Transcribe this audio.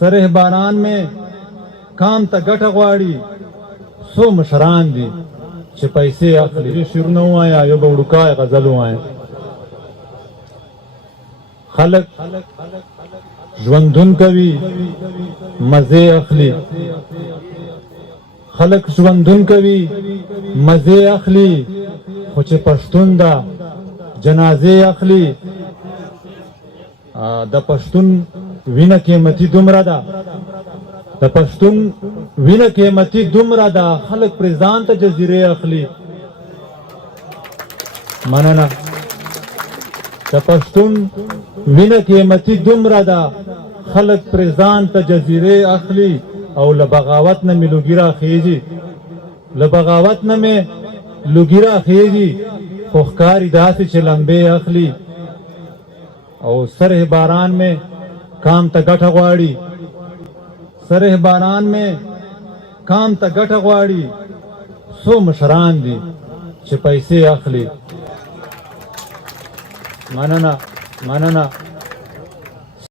سره باران में काम ته ګټه غواړي څو مشران دي چې پیسې اخلي. شعر نه وایا یو به وړوکی غزل وایا. خلک ژوندون کوي مزې اخلي. خلک ژوندون کوي مزې اخلي خو چې پښتون ده جنازې اخلي. د پښتون وینه قیمتي دومره ده، د پښتون وینه قیمتي دومره ده، خلک پرې ځان ته جزیرې اخلي. مننه. د پښتون وینه قیمتي دومره ده، خلک پرې ځان ته جزیرې اخلي. او له بغاوت نه مې لوګي راخیږي، له بغاوت نه مې لوګي راخیږي، خو ښکاري داسې چې لمبې اخلي. او سره باران में काम ته ګټه غواړي، سره باران में काम ته ګټه غواړي څو مشران دي چې پیسې اخلي. مننه مننه.